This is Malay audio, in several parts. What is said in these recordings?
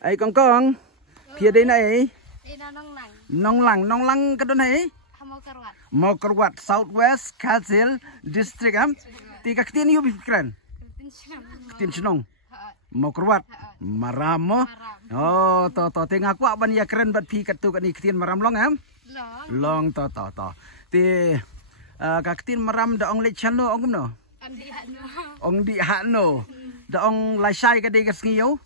Ai kong phía đây này Đi nó nong lang cái đó này mau keruat. mau kerwat Southwest Kazil District am tiga ketin you keren ketin senong mau kerwat maram mo oh to tengah aku aban ya keren bat pi katu kan ketin maram long am long to ti ka ketin maram da ong le chano ong no ong di hano da ong lai sai ka de ka sngiyo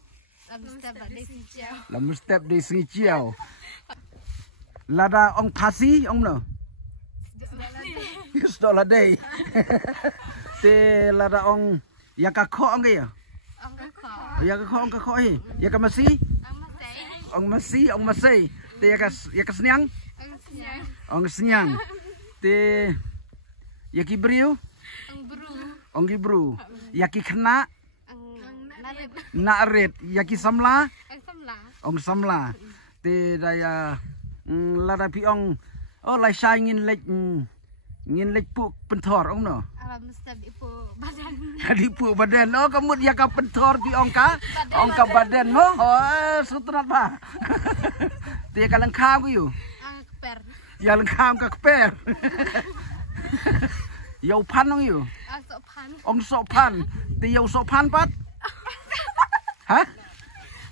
lam step di singi chiao lada ong pasi ong no $6 day te lada ong yaka kho ong ya yaka kho ong ka kho hi yaka masi ong masi te yaka snyang ong snyang te yaki briu ong gibru yaki khna naret yaki samla ong samla te daya lada pi ong oh lai sai ngin lek pu pentor ong no Mesti ibu badan. di pu badan oh kamu ya ka pentor pi ong ka badan mo oh sutrat ba te ka lang kham ko yu Per. ya lang kham ka per yo pan ong yu Sopan. ong so pan te yo so pan pat ha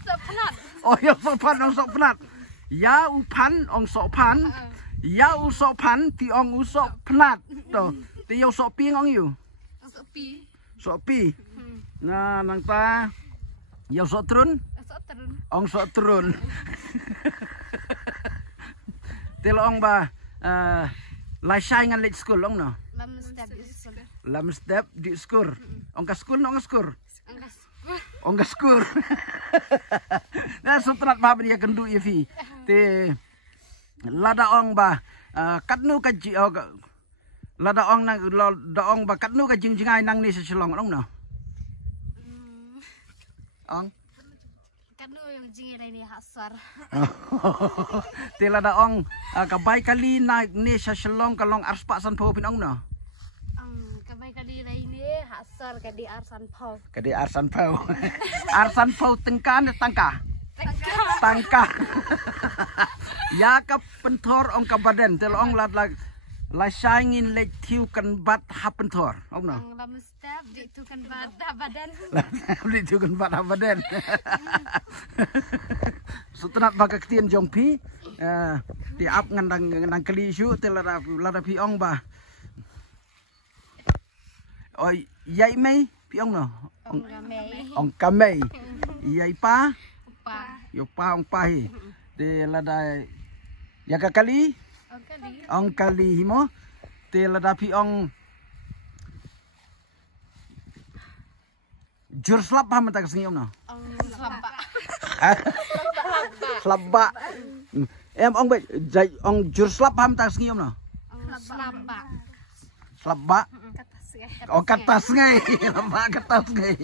Sopanat. oh yo so pan ong so panat ya upan ong so pan ya usok pan ti ong usok penat to ti yo sok pi ong yu Sopi. sok pi nah nang ta yo sok trun Terun. ong sok trun ti lo ong ba lai sai ngan lek school ong no lam step di school ong ka school no ong school ong ka school nah sutrat ba dia kendu ifi ti lada ong ba katnu ka ji lada ong nang da ong ba katnu ka jingjingai nang ni sa silong ong no ong Kanu yang jingai ini hasar. te lada ong ka bai kali na ni sa silong kalong arspa san po pin ong no Kamay kali ini hasar kadi arsan pau. kadi arsan po arsan po tengkan tangka tangka ya ka pentor ong ka badan tel ong lat la sangin le tiu kan bat ha pentor ong no Lam step di tu kan badan. le tiu kan bat ha badan sutrat ba ka ktien jong pi ti ap ngan kali shu tel la pi ong ba oi yai mai pi ong no ong kamei yai pa yo pa ong pa hi te lada ya ka kali ong kali himo te lada pi ong jur slap ha mata kasngi om no slabba em ong be jai ong jur slap ha mata kasngi om no slabba ong katas ngai slabba katas ngai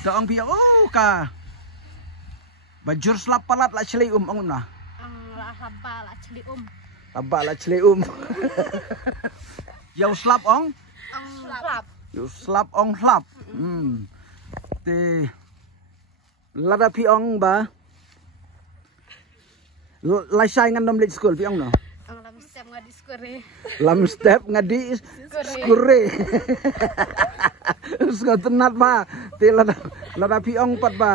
do ong pi oh ka bajur slap palat la celi ong na Labba la celi Yo slap ong yo slap ong slap te lada pi ong ba la sai ngan dom le school pi ong no lam step ngadi skure sko tenat ba te lada pi ong pat ba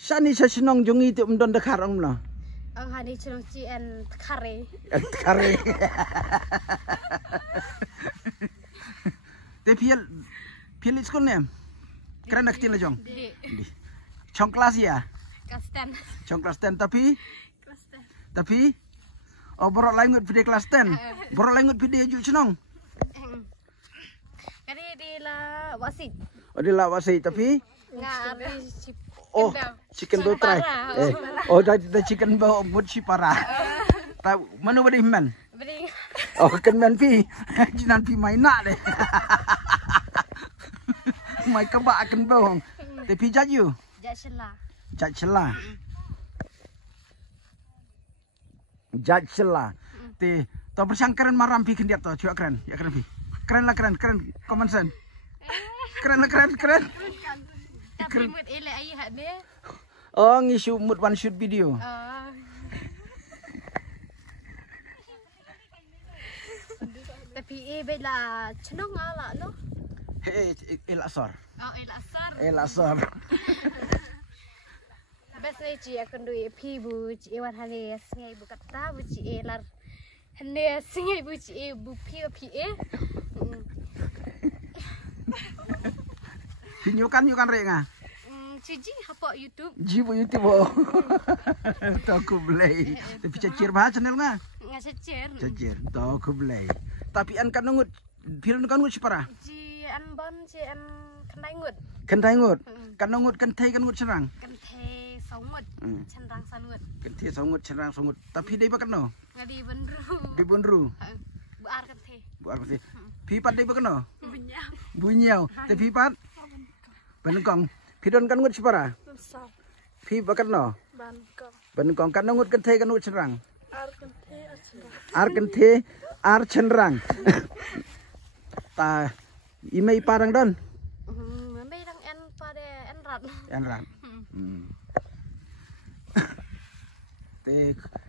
Shani sa sinong jungi ti umdon de karong no. Ang hani chunong ci en kare. Kare. Te piel school nem. Keren nak tin la jong. Di. Chong kelas ya. Kasten. Chong kelas 10 tapi oh borok langut video kelas 10. Borok langut video ju sinong. Kali di la wasit. Oh di la wasit tapi oh, chicken bow try. Oh, the chicken bow but si para. Ta manu badi man. Oh, kan man pi. Jinan pi mai nak deh. Mai kaba akan bow. Tapi jat you. Jat cela. Jat cela. Ti to bersangkaran maram pi kendiap to, cuak keren. Ya keren pi. Keren lah keren. Common sense. Keren lah keren. Tapi mood elak ayah dia. Oh, ngisu mood one shoot video. Tapi bela cenong ala lo. Elak sor. Oh, elak sar. Elak sor. Bes leci akan duit pibu ciwan hane singai bu kata bu ci lar hane singai bu ci bu pi. Nyukan rek nga. Ciji apa YouTube? Jibu YouTube oh. Aku beli. Tapi cecir bah channel nga. Nga cecir. Cecir. Aku beli. Tapi an kan ngut film kan ngut separa. Ji an bon ji an kendai ngut. Kendai ngut. Kan ngut kentai kan ngut serang. Kentai songut. Cenrang sangut. Kentai songut cenrang songut. Tapi dei bakan no. Ngadi benru. Di Bonru. Buar kentai. Buar kentai. Pipat dei bakan no. Bunyau. Bunyau. Tapi pipat. Banengkong. Pidon kan ngut separa. Pi bakan no. Banengkong kan ngut kentai kan ngut serang. Ar kentai ar cenrang. Ta imei parang don. Memang dang en pada enrat. Enrat.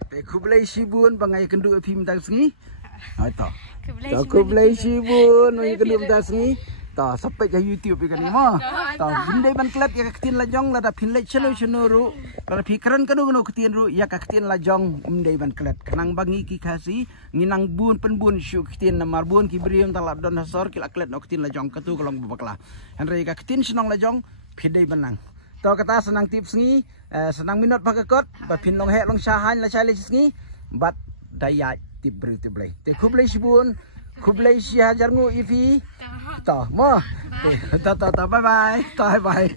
Te kublai sibun bangai kendu film tak sengi. To. Kublai sibun bangai kendu tak sengi. To sampai ke YouTube kan mo. To bindai ban klat ya ketin lajong la da pinlai chelo chenuru. Kalau pikiran kanu ketin ru ya ketin lajong bindai ban klat. Kenang bangi ki kasi nginang bun penbun syu ketin namar bun ki brium talap don hasor kila klat no ketin lajong ketu kolong babakla. Henry ka ketin senong lajong pidai banang. To kata senang tips ngi senang minot pakakot ba pin long he long shahan la chale ngi bat daya tip bru tip blai. Te kublai sibun kublai sia jarngu ifi. To mo. To bye bye. To bye.